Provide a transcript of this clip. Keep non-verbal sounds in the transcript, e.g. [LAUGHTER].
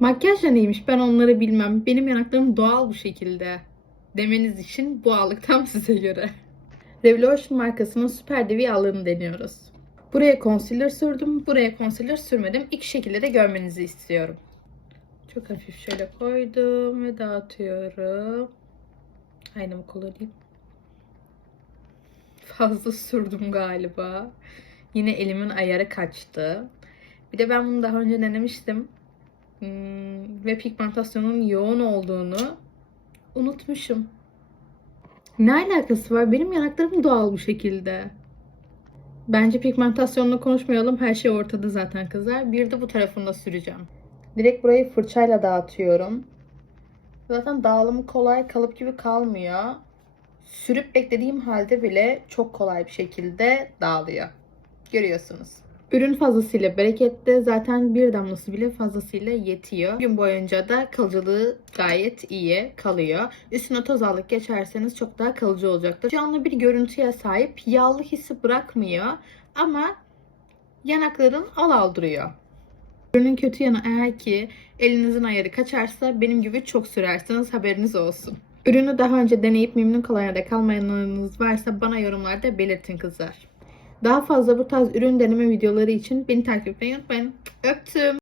Makyaj da neymiş ben onları bilmem. Benim yanaklarım doğal bu şekilde. Demeniz için bu ağlık tam [LAUGHS] size göre. Revolution markasının süper devi yağlarını deniyoruz. Buraya concealer sürdüm, buraya concealer sürmedim. İki şekilde de görmenizi istiyorum. Çok hafif şöyle koydum ve dağıtıyorum. Aynamı kullanayım. Fazla sürdüm galiba. Yine elimin ayarı kaçtı. Bir de ben bunu daha önce denemiştim. Hmm, ve pigmentasyonun yoğun olduğunu unutmuşum. Ne alakası var? Benim yanaklarım doğal bu şekilde. Bence pigmentasyonla konuşmayalım. Her şey ortada zaten kızlar. Bir de bu tarafında süreceğim. Direkt burayı fırçayla dağıtıyorum. Zaten dağılımı kolay kalıp gibi kalmıyor. Sürüp beklediğim halde bile çok kolay bir şekilde dağılıyor. Görüyorsunuz. Ürün fazlasıyla bereketli. Zaten bir damlası bile fazlasıyla yetiyor. Gün boyunca da kalıcılığı gayet iyi kalıyor. Üstüne toz allık geçerseniz çok daha kalıcı olacaktır. Canlı bir görüntüye sahip. Yağlı hissi bırakmıyor. Ama yanakların al aldırıyor. Ürünün kötü yanı eğer ki elinizin ayarı kaçarsa benim gibi çok sürersiniz haberiniz olsun. Ürünü daha önce deneyip memnun kalan da kalmayanlarınız varsa bana yorumlarda belirtin kızlar. Daha fazla bu tarz ürün deneme videoları için beni takip etmeyi unutmayın. Öptüm.